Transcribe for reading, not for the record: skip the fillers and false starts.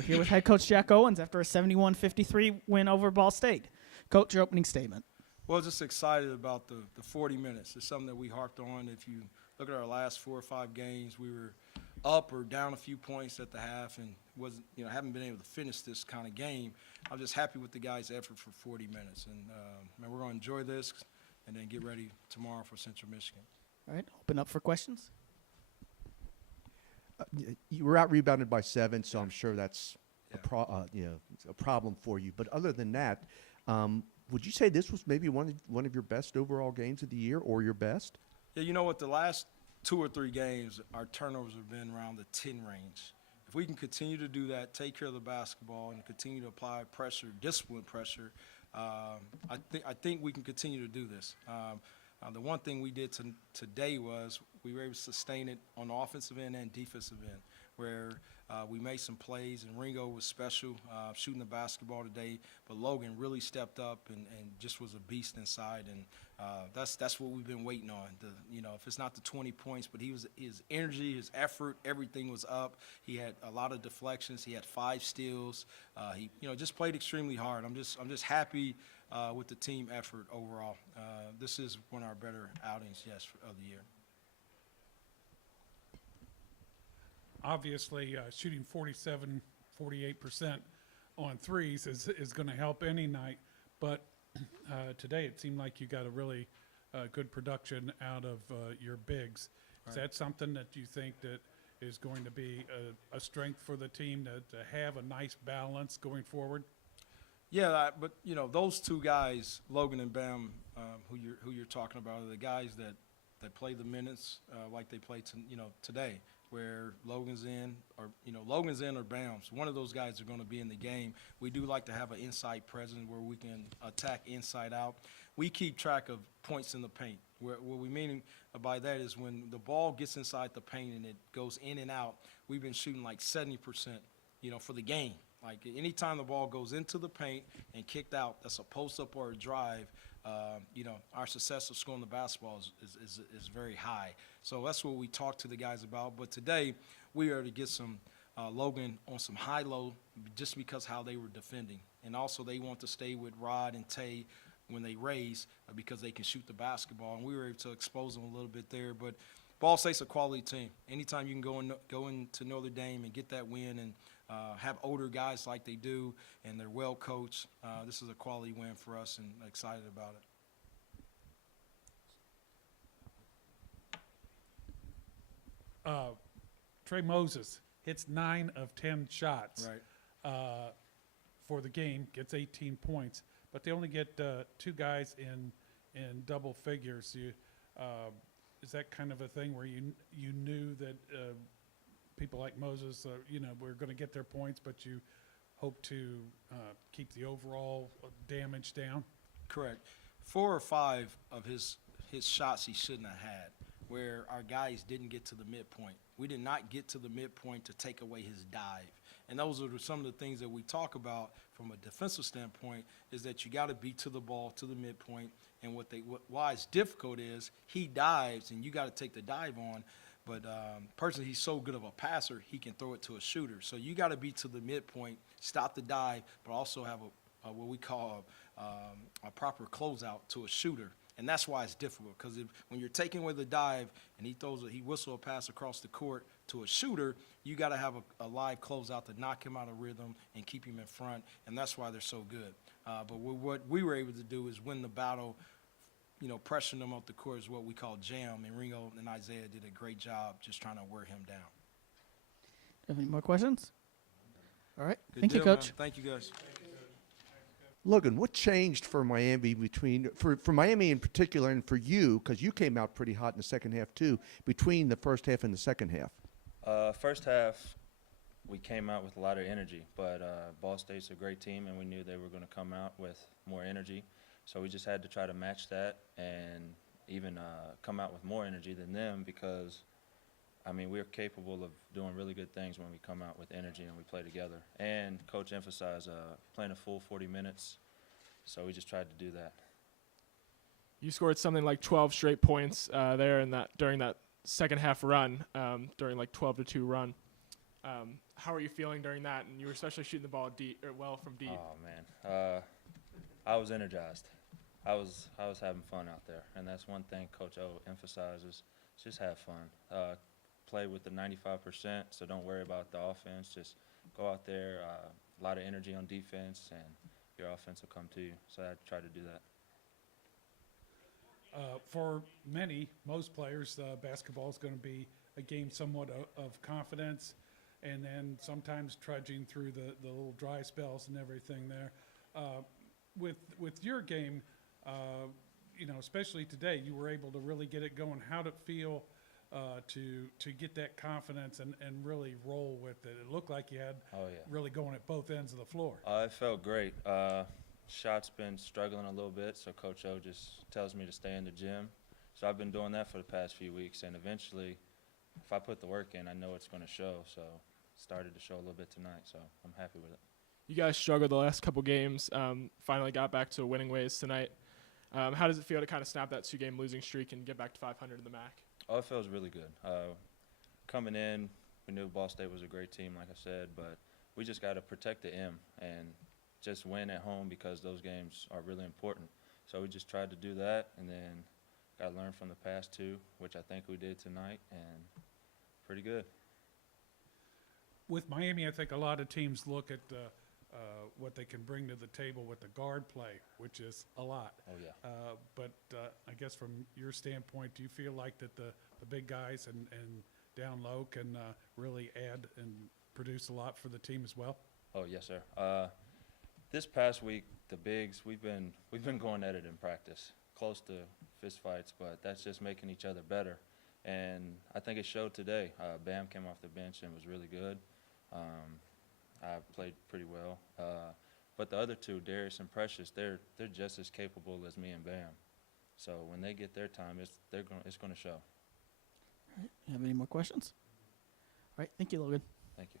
We're here with head coach Jack Owens after a 71-53 win over Ball State. Coach, your opening statement. Well, just excited about the 40 minutes. It's something that we harped on. If you look at our last 4 or 5 games, we were up or down a few points at the half and haven't been able to finish this kind of game. I'm just happy with the guys' effort for 40 minutes. And we're going to enjoy this and then get ready tomorrow for Central Michigan. All right, open up for questions. You were out rebounded by 7, so I'm sure that's a problem for you. But other than that, would you say this was maybe one of your best overall games of the year, or your best? Yeah, you know what? The last 2 or 3 games, our turnovers have been around the 10 range. If we can continue to do that, take care of the basketball, and continue to apply pressure, discipline pressure, I think we can continue to do this. The one thing we did today was we were able to sustain it on the offensive end and defensive end, where we made some plays, and Ringo was special shooting the basketball today, but Logan really stepped up and just was a beast inside, and that's what we've been waiting on. If it's not the 20 points, but his energy, his effort, everything was up. He had a lot of deflections. He had 5 steals. He just played extremely hard. I'm just happy with the team effort overall. This is one of our better outings, of the year. Obviously, shooting 48% on threes is going to help any night. But today it seemed like you got a really good production out of your bigs. Is that something that you think that is going to be a strength for the team to have a nice balance going forward? Yeah, but those 2 guys, Logan and Bam, who you're talking about, are the guys that play the minutes like they played today, where Logan's in or Bam's. One of those guys are going to be in the game. We do like to have an inside presence where we can attack inside out. We keep track of points in the paint. What we mean by that is when the ball gets inside the paint and it goes in and out, we've been shooting like 70%, for the game. Like anytime the ball goes into the paint and kicked out, that's a post-up or a drive, our success of scoring the basketball is very high. So that's what we talk to the guys about. But today, we are to get some Logan on some high-low just because how they were defending. And also they want to stay with Rod and Tay when they raise because they can shoot the basketball. And we were able to expose them a little bit there. But Ball State's a quality team. Anytime you can go into Notre Dame and get that win and have older guys like they do, and they're well coached. This is a quality win for us, and excited about it. Trey Moses hits 9 of 10 shots for the game, gets 18 points, but they only get 2 guys in double figures. Is that kind of a thing where you knew that people like Moses, we're going to get their points, but you hope to keep the overall damage down? Correct. 4 or 5 of his shots he shouldn't have had, where our guys didn't get to the midpoint. We did not get to the midpoint to take away his dive. And those are some of the things that we talk about from a defensive standpoint, is that you got to be to the ball, to the midpoint. And why it's difficult is he dives, and you got to take the dive on. But personally, he's so good of a passer, he can throw it to a shooter. So you got to be to the midpoint, stop the dive, but also have what we call a proper closeout to a shooter. And that's why it's difficult, because when you're taking away the dive and he whistle a pass across the court to a shooter, you got to have a live closeout to knock him out of rhythm and keep him in front, and that's why they're so good. But what we were able to do is win the battle. Pressuring them off the court is what we call jam, and Ringo and Isaiah did a great job just trying to wear him down. Have any more questions? All right. Good Thank you, deal, Coach. man. Thank you, guys. Logan, what changed for Miami for Miami in particular, and for you, because you came out pretty hot in the second half too, between the first half and the second half? First half, we came out with a lot of energy, but Ball State's a great team, and we knew they were going to come out with more energy. So we just had to try to match that and even come out with more energy than them, because, we're capable of doing really good things when we come out with energy and we play together. And Coach emphasized playing a full 40 minutes, so we just tried to do that. You scored something like 12 straight points during that second half run, during like 12-2 run. How are you feeling during that? And you were especially shooting the ball deep, or well from deep. Oh man, I was energized. I was having fun out there, and that's one thing Coach O emphasizes: just have fun. Play with the 95%, so don't worry about the offense. Just go out there. A lot of energy on defense, and your offense will come to you. So I try to do that. For most players, basketball is going to be a game somewhat of confidence, and then sometimes trudging through the little dry spells and everything there. With your game, especially today, you were able to really get it going. How did it feel to get that confidence and really roll with it? It looked like you had Oh yeah. really going at both ends of the floor. It felt great. Shots been struggling a little bit, so Coach O just tells me to stay in the gym. So I've been doing that for the past few weeks, and eventually, if I put the work in, I know it's going to show. So started to show a little bit tonight, so I'm happy with it. You guys struggled the last couple games. Finally got back to winning ways tonight. How does it feel to kind of snap that 2-game losing streak and get back to 500 in the MAC? Oh, it feels really good. Coming in, we knew Ball State was a great team, like I said, but we just got to protect the M and just win at home because those games are really important. So we just tried to do that, and then got to learn from the past two, which I think we did tonight, and pretty good. With Miami, I think a lot of teams look at what they can bring to the table with the guard play, which is a lot. Oh, yeah. But I guess from your standpoint, do you feel like that the big guys and down low can really add and produce a lot for the team as well? Oh, yes, sir. This past week, the bigs, we've been going at it in practice, close to fist fights, but that's just making each other better. And I think it showed today. Bam came off the bench and was really good. I played pretty well. But the other two, Darius and Precious, they're just as capable as me and Bam. So when they get their time, it's going to show. You have any more questions? All right. Thank you, Logan. Thank you.